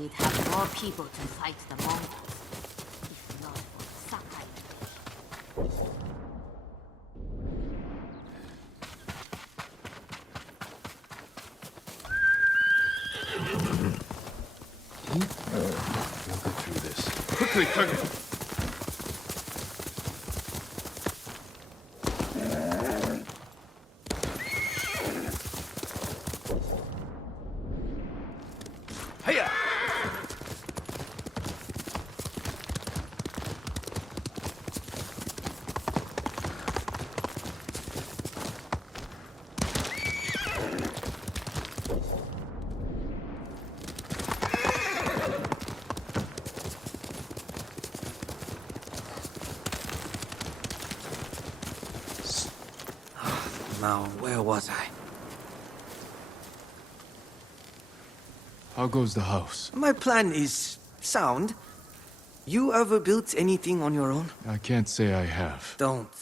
we'd have more people to fight the Mongols, if not for Sakai. We'll get through this. Quickly, Kage! Hiya! Now, where was I? How goes the house? My plan is sound. You ever built anything on your own? I can't say I have. Don't.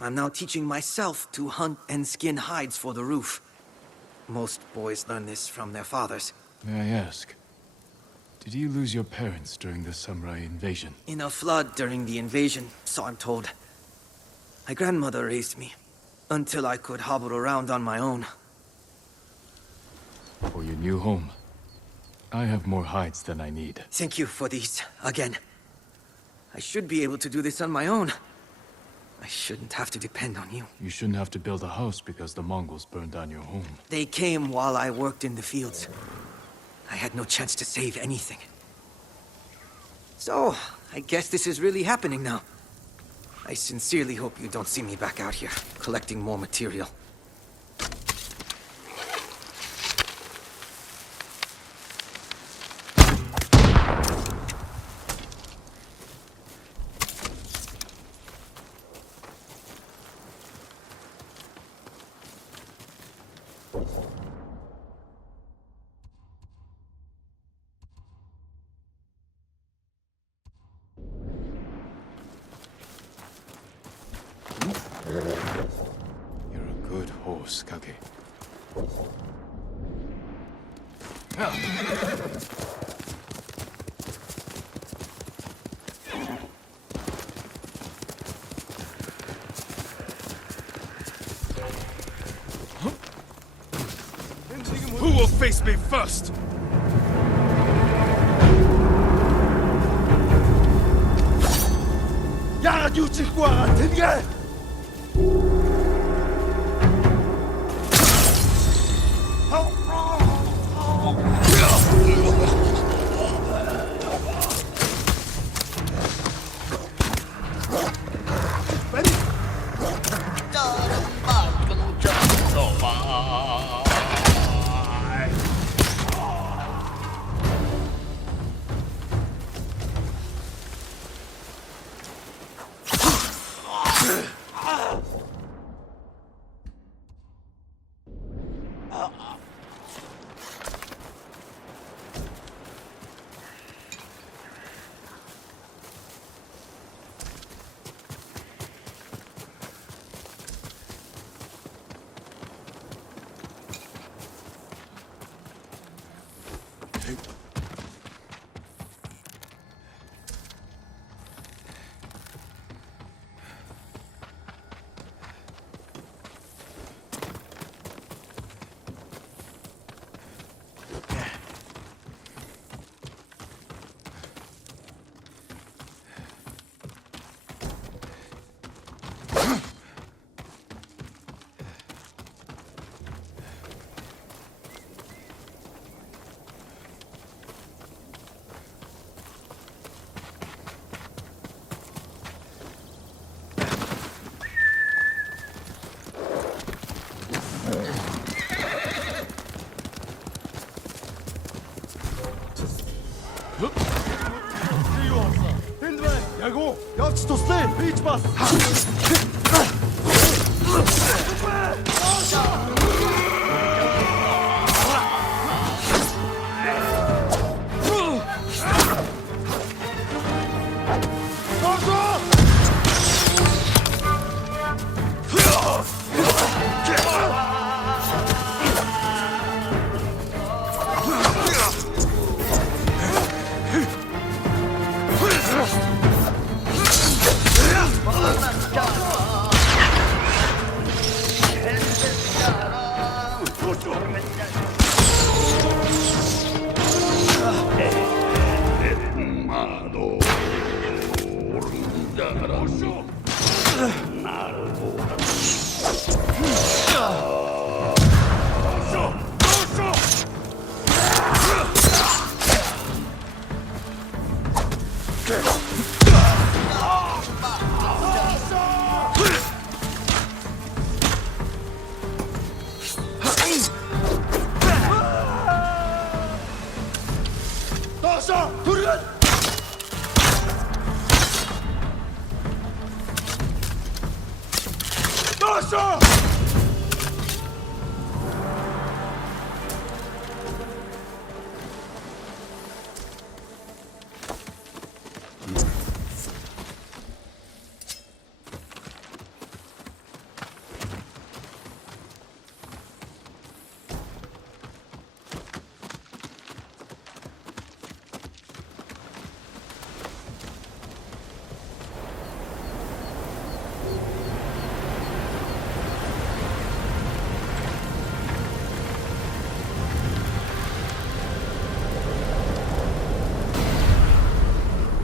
I'm now teaching myself to hunt and skin hides for the roof. Most boys learn this from their fathers. May I ask, did you lose your parents during the samurai invasion? In a flood during the invasion, so I'm told. My grandmother raised me, until I could hobble around on my own. For your new home, I have more hides than I need. Thank you for these, again. I should be able to do this on my own. I shouldn't have to depend on you. You shouldn't have to build a house because the Mongols burned down your home. They came while I worked in the fields. I had no chance to save anything. So, I guess this is really happening now. I sincerely hope you don't see me back out here, collecting more material. You're a good horse, Kage. Who will face me first? Яагаад юу ч хийхгүй байгаа тэнгээ? Ягу, явц туслаа. Би ч бас. Russia!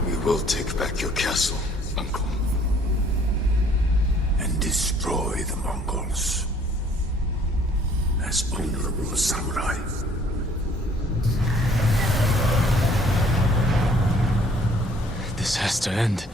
We will take back your castle, Uncle. And destroy the Mongols. As honorable samurai. This has to end.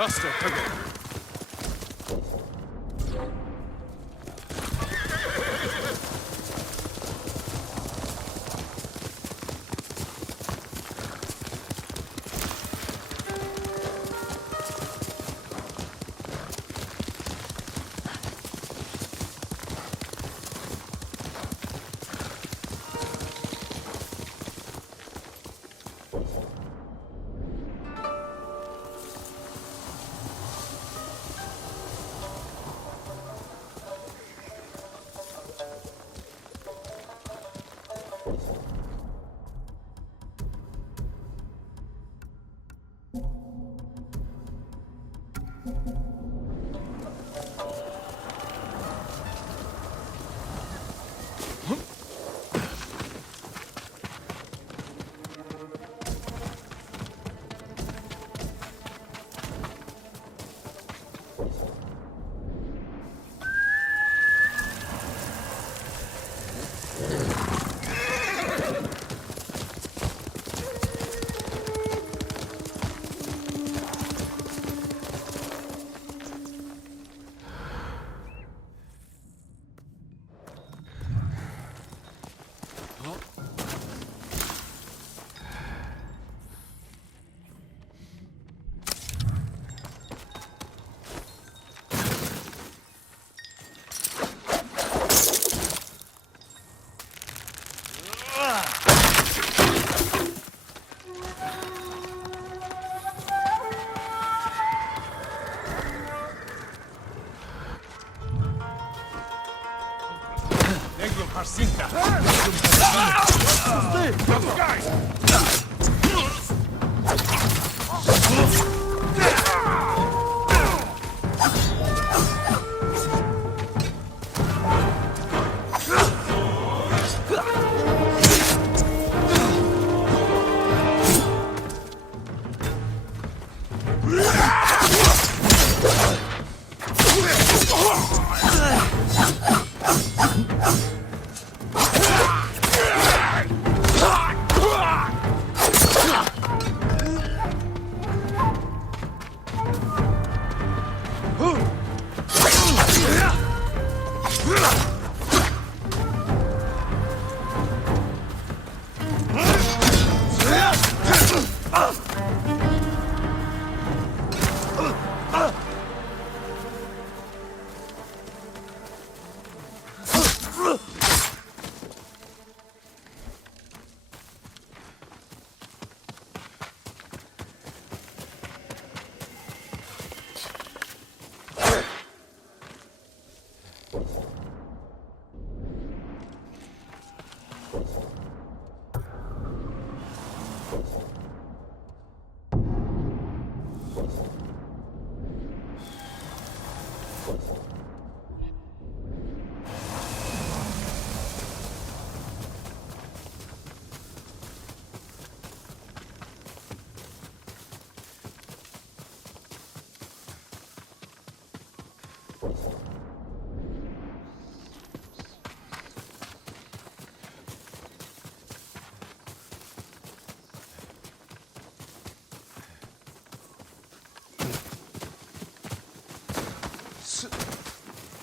Faster, Kage.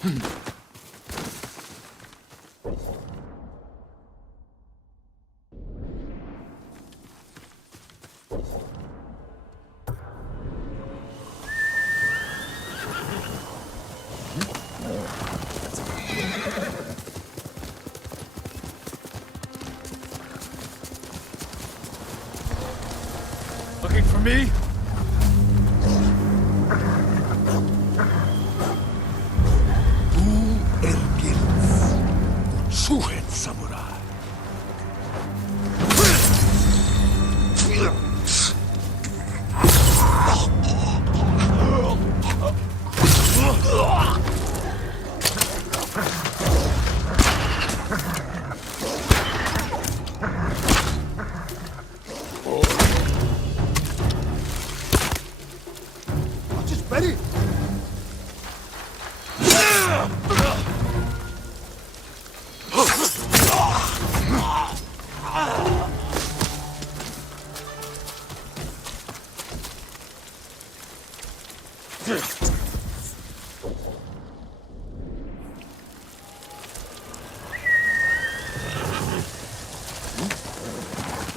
Looking for me? Du erkennst Schuhen Samurai. Just ready.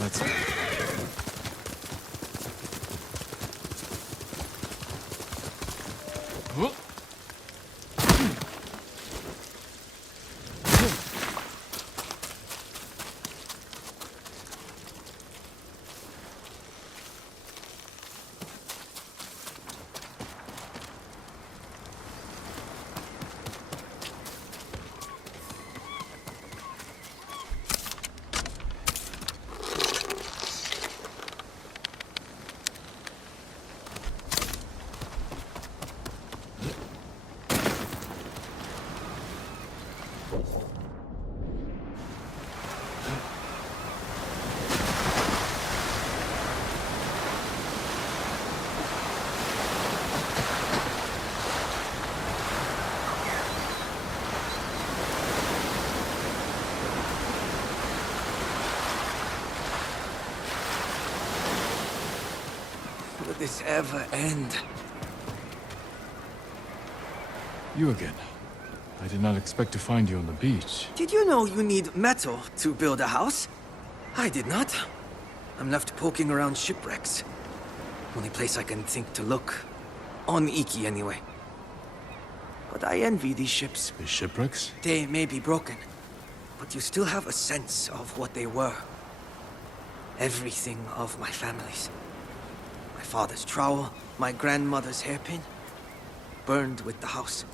Let's... Huh? Will this ever end? You again. I did not expect to find you on the beach. Did you know you need metal to build a house? I did not. I'm left poking around shipwrecks. Only place I can think to look. On Iki, anyway. But I envy these ships. The shipwrecks? They may be broken, but you still have a sense of what they were. Everything of my family's. My father's trowel, my grandmother's hairpin, burned with the house.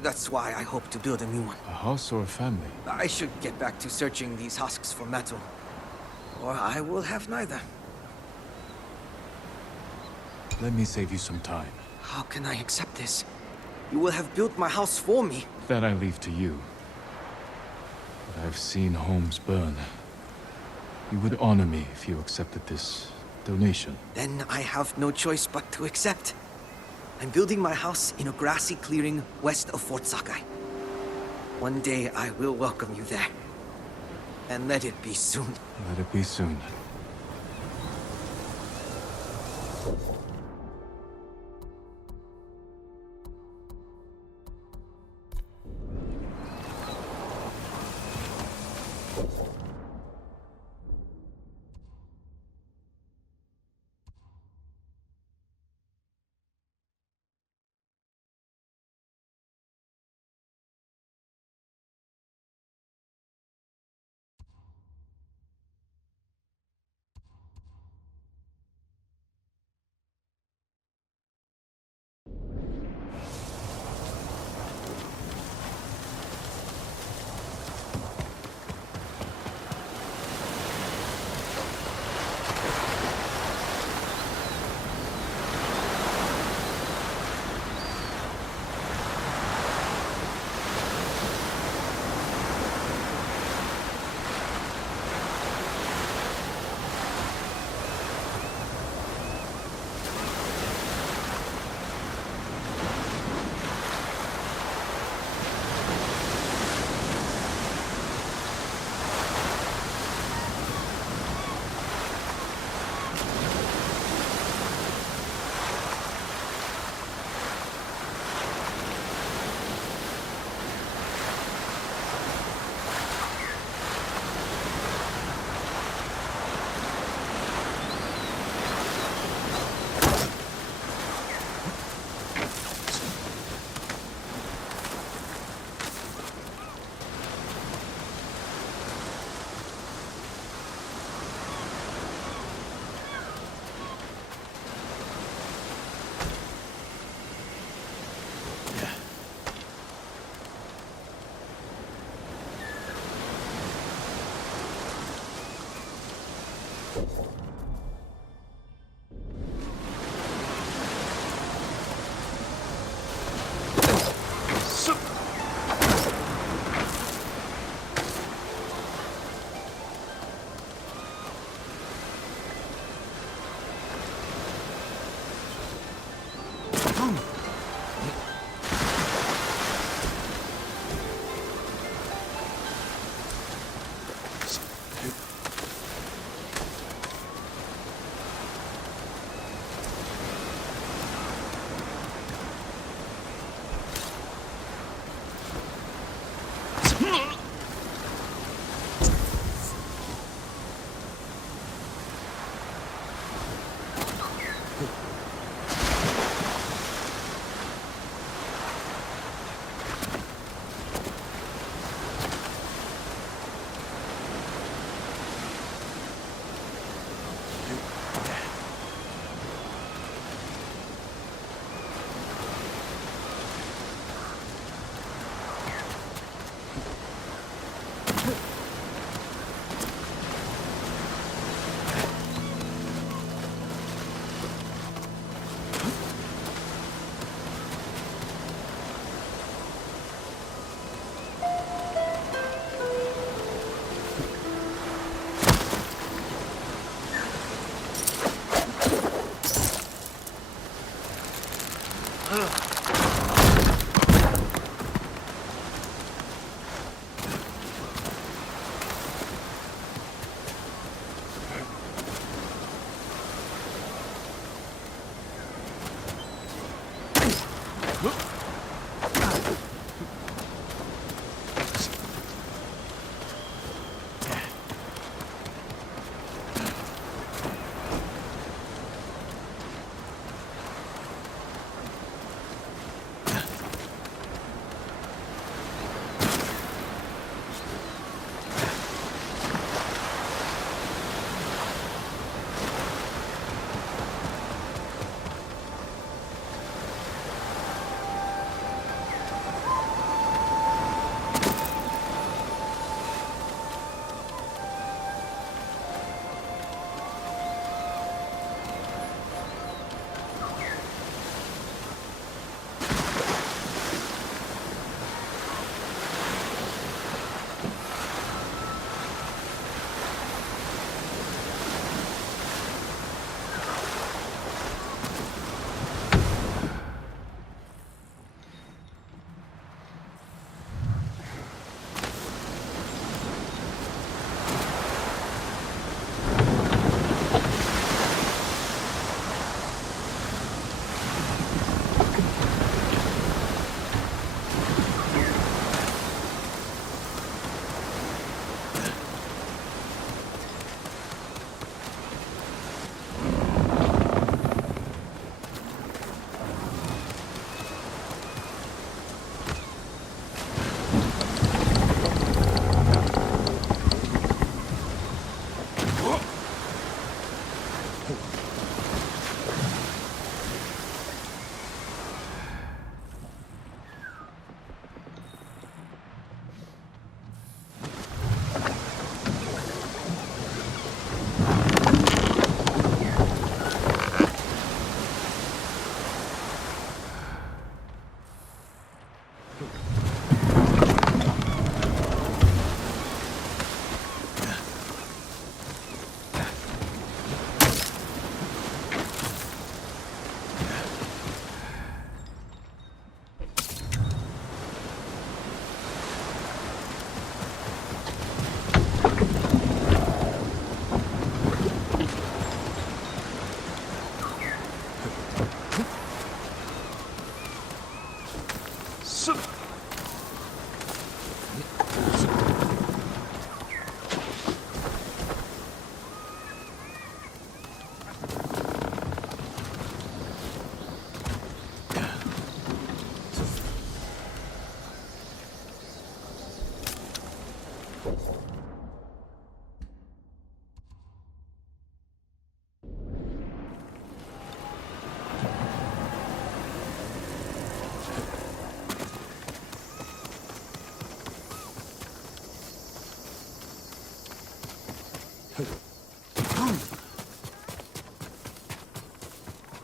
That's why I hope to build a new one. A house or a family? I should get back to searching these husks for metal, or I will have neither. Let me save you some time. How can I accept this? You will have built my house for me. That I leave to you. But I've seen homes burn. You would honor me if you accepted this donation. Then I have no choice but to accept. I'm building my house in a grassy clearing west of Fort Sakai. One day I will welcome you there. And let it be soon. Let it be soon.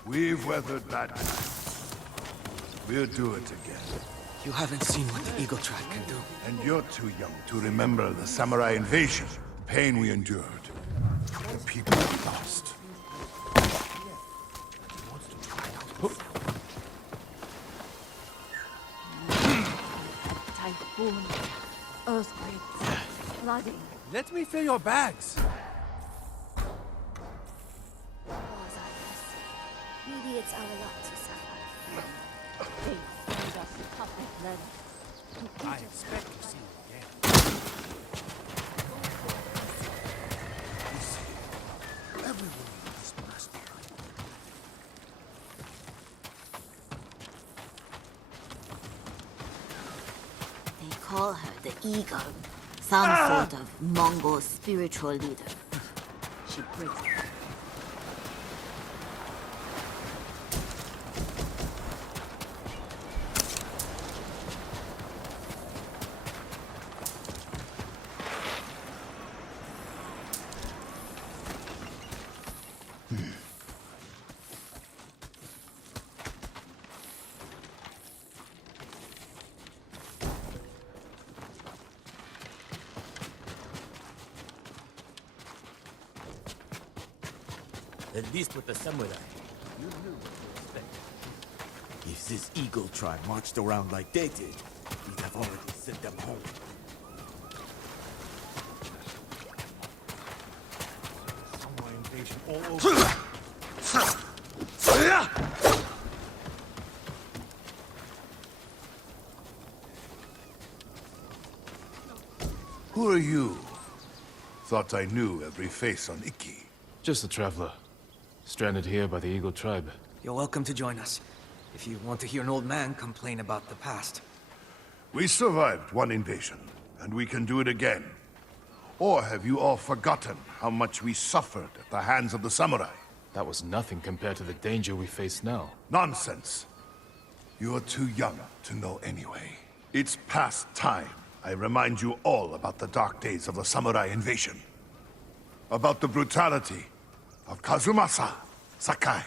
We've weathered bad times. We'll do it again. You haven't seen what the Eagle Tribe can do. And you're too young to remember the samurai invasion, the pain we endured, the people we lost. Typhoon, earthquakes, flooding. Let me fill your bags. Wars, I guess. Maybe it's our lot to suffer. They feed us puppet blood. I expect to see you again. You see, everyone is master. They call her the Eagle, some sort of Mongol spiritual leader. She breaks. At least with the samurai, you knew what to expect. If this Eagle tribe marched around like they did, we'd have already sent them home. Samurai invasion all over. Who are you? Thought I knew every face on Iki. Just a traveler. Stranded here by the Eagle Tribe. You're welcome to join us, if you want to hear an old man complain about the past. We survived one invasion, and we can do it again. Or have you all forgotten how much we suffered at the hands of the samurai? That was nothing compared to the danger we face now. Nonsense. You're too young to know anyway. It's past time I remind you all about the dark days of the samurai invasion. About the brutality of Kazumasa Sakai.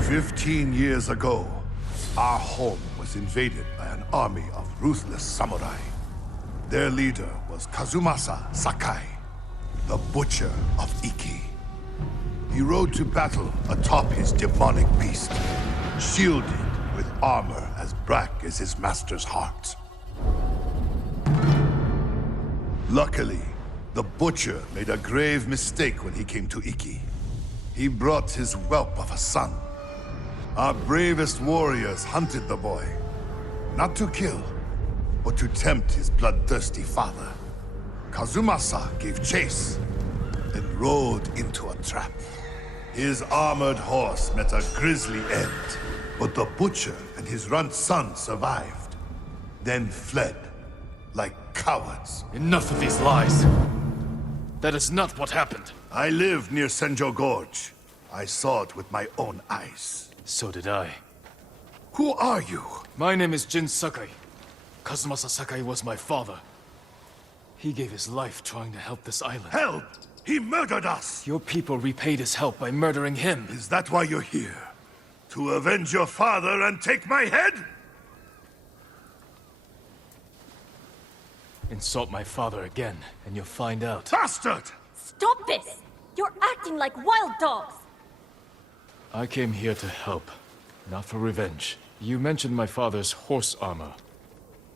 15 years ago, our home was invaded by an army of ruthless samurai. Their leader was Kazumasa Sakai, the Butcher of Iki. He rode to battle atop his demonic beast, shielded with armor as black as his master's heart. Luckily, the Butcher made a grave mistake when he came to Iki. He brought his whelp of a son. Our bravest warriors hunted the boy, not to kill, but to tempt his bloodthirsty father. Kazumasa gave chase and rode into a trap. His armored horse met a grisly end, but the Butcher and his runt son survived, then fled like cowards. Enough of these lies! That is not what happened. I lived near Senjo Gorge. I saw it with my own eyes. So did I. Who are you? My name is Jin Sakai. Kazumasa Sakai was my father. He gave his life trying to help this island. Help! He murdered us! Your people repaid his help by murdering him. Is that why you're here? To avenge your father and take my head? Insult my father again, and you'll find out. Bastard! Stop this! You're acting like wild dogs! I came here to help, not for revenge. You mentioned my father's horse armor.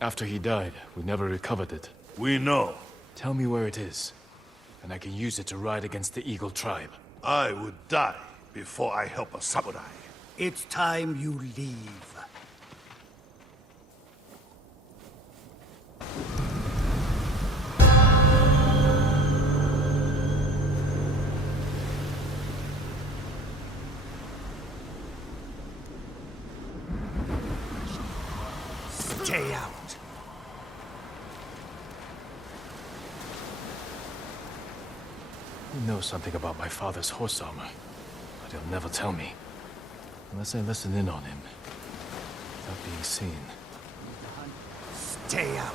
After he died, we never recovered it. We know. Tell me where it is, and I can use it to ride against the Eagle Tribe. I would die before I help a samurai. It's time you leave. Stay out. You know something about my father's horse armor, but he'll never tell me. Unless I listen in on him, without being seen. Stay out.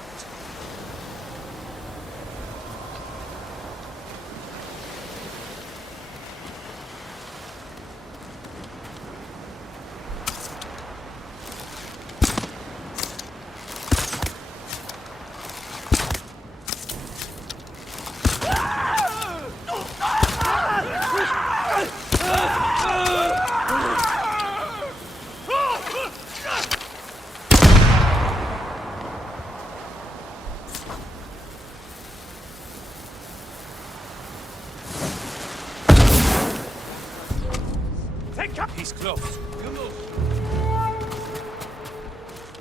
He's close.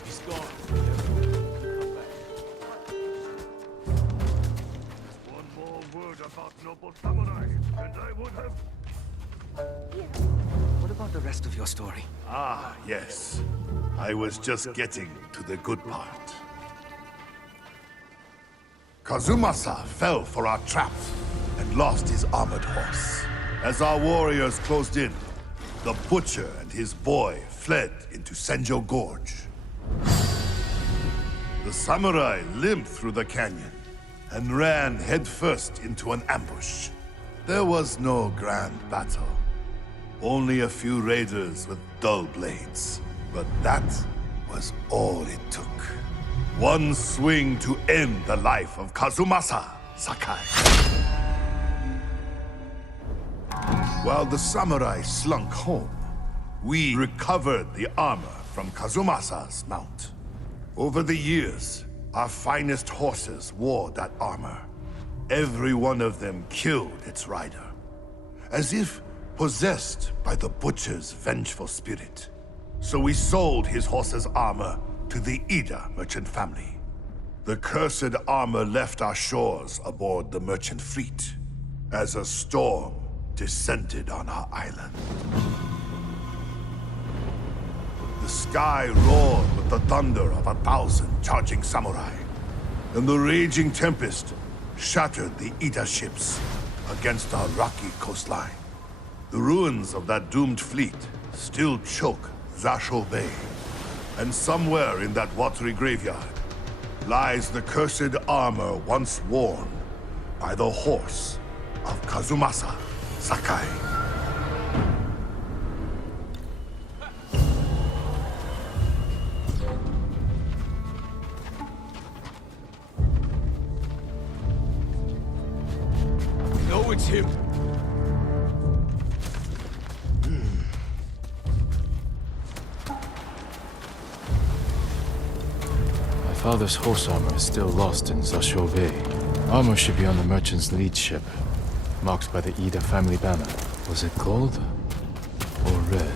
He's gone. One more word about noble samurai, and I would have... What about the rest of your story? Ah, yes. I was just getting to the good part. Kazumasa fell for our traps and lost his armored horse. As our warriors closed in, the butcher and his boy fled into Senjo Gorge. The samurai limped through the canyon and ran headfirst into an ambush. There was no grand battle. Only a few raiders with dull blades. But that was all it took. One swing to end the life of Kazumasa Sakai. While the samurai slunk home, we recovered the armor from Kazumasa's mount. Over the years, our finest horses wore that armor. Every one of them killed its rider, as if possessed by the butcher's vengeful spirit. So we sold his horse's armor to the Ida merchant family. The cursed armor left our shores aboard the merchant fleet as a storm descended on our island. The sky roared with the thunder of 1,000 charging samurai, and the raging tempest shattered the Ida ships against our rocky coastline. The ruins of that doomed fleet still choke Zasho Bay, and somewhere in that watery graveyard lies the cursed armor once worn by the horse of Kazumasa Sakai. No, it's him. My father's horse armor is still lost in Zasho Bay. Armor should be on the merchant's lead ship, marked by the Ida family banner. Was it gold or red?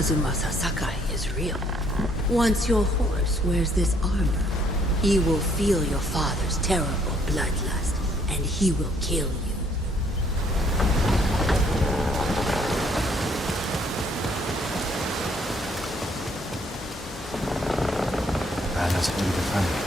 Kazumasa Sakai is real. Once your horse wears this armor, he will feel your father's terrible bloodlust, and he will kill you. Anna's Ida family.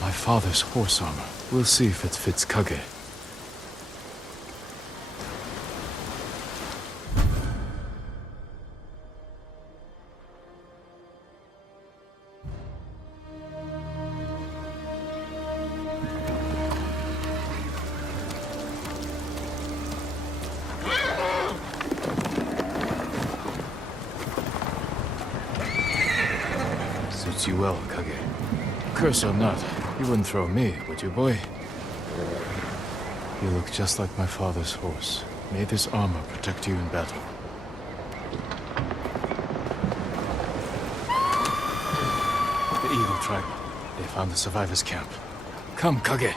My father's horse armor. We'll see if it fits Kage. Suits you well, Kage. Curse or not, you wouldn't throw me, would you, boy? You look just like my father's horse. May this armor protect you in battle. The Eagle tribe. They found the survivors' camp. Come, Kage.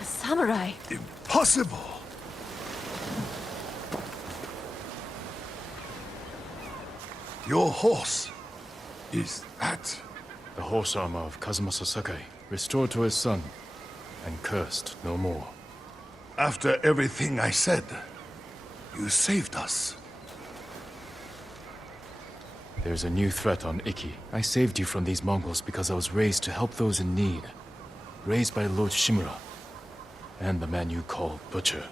A samurai. Impossible! Your horse. Is that... The horse armor of Kazumasa Sakai, restored to his son, and cursed no more. After everything I said, you saved us. There's a new threat on Iki. I saved you from these Mongols because I was raised to help those in need. Raised by Lord Shimura, and the man you call Butcher.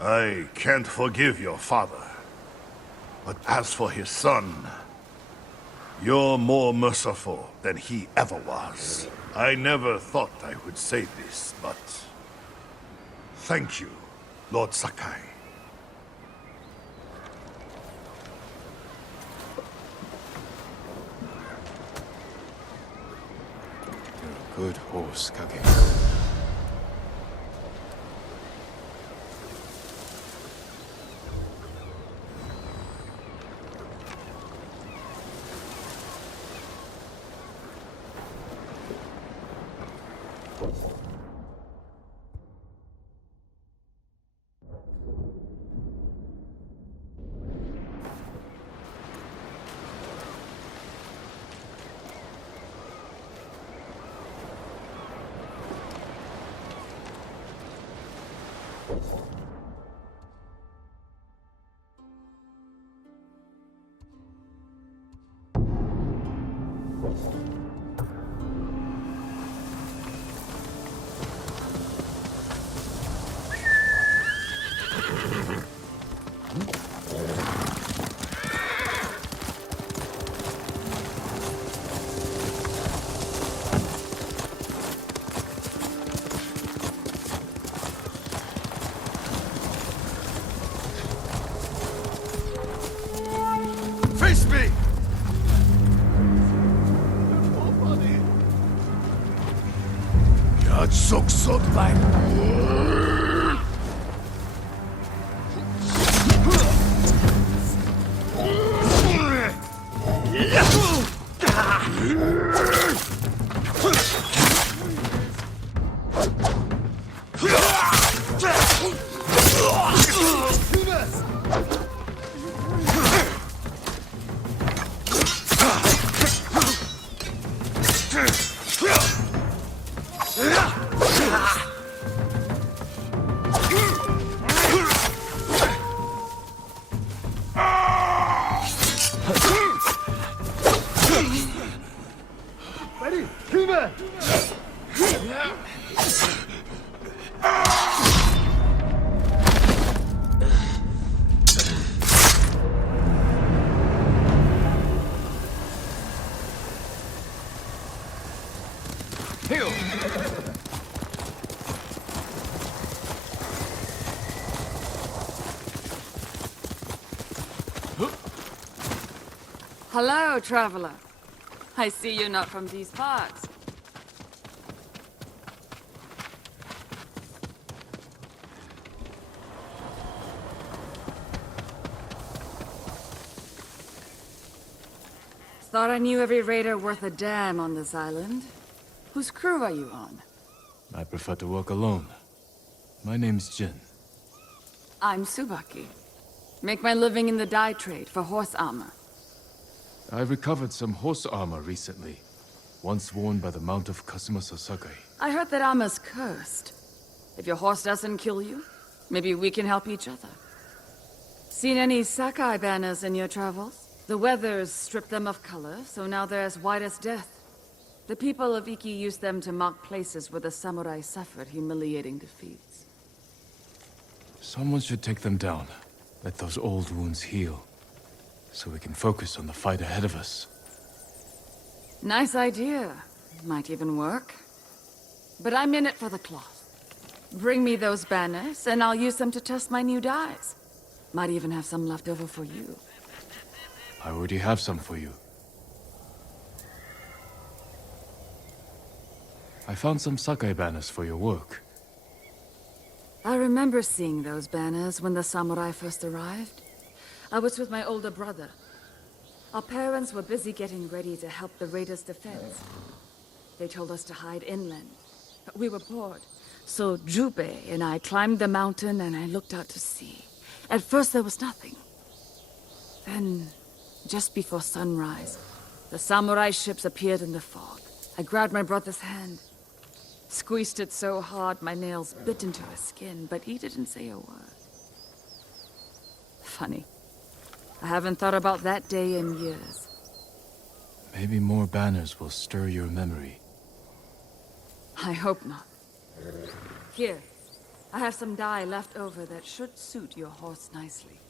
I can't forgive your father. But as for his son, you're more merciful than he ever was. I never thought I would say this, but... thank you, Lord Sakai. You're a good horse, Kage. much soksot like. Hello, traveler. I see you're not from these parts. Thought I knew every raider worth a damn on this island. Whose crew are you on? I prefer to work alone. My name's Jin. I'm Tsubaki. Make my living in the dye trade for horse armor. I recovered some horse armor recently, once worn by the Mount of Kazuma Sasake. I heard that armor's cursed. If your horse doesn't kill you, maybe we can help each other. Seen any Sakai banners in your travels? The weather's stripped them of color, so now they're as white as death. The people of Iki used them to mark places where the samurai suffered humiliating defeats. Someone should take them down. Let those old wounds heal, so we can focus on the fight ahead of us. Nice idea. Might even work. But I'm in it for the cloth. Bring me those banners, and I'll use them to test my new dyes. Might even have some left over for you. I already have some for you. I found some Sakai banners for your work. I remember seeing those banners when the samurai first arrived. I was with my older brother. Our parents were busy getting ready to help the raiders' defense. They told us to hide inland, but we were bored. So Jubei and I climbed the mountain and I looked out to sea. At first there was nothing. Then, just before sunrise, the samurai ships appeared in the fog. I grabbed my brother's hand, squeezed it so hard my nails bit into his skin, but he didn't say a word. Funny. I haven't thought about that day in years. Maybe more banners will stir your memory. I hope not. Here, I have some dye left over that should suit your horse nicely.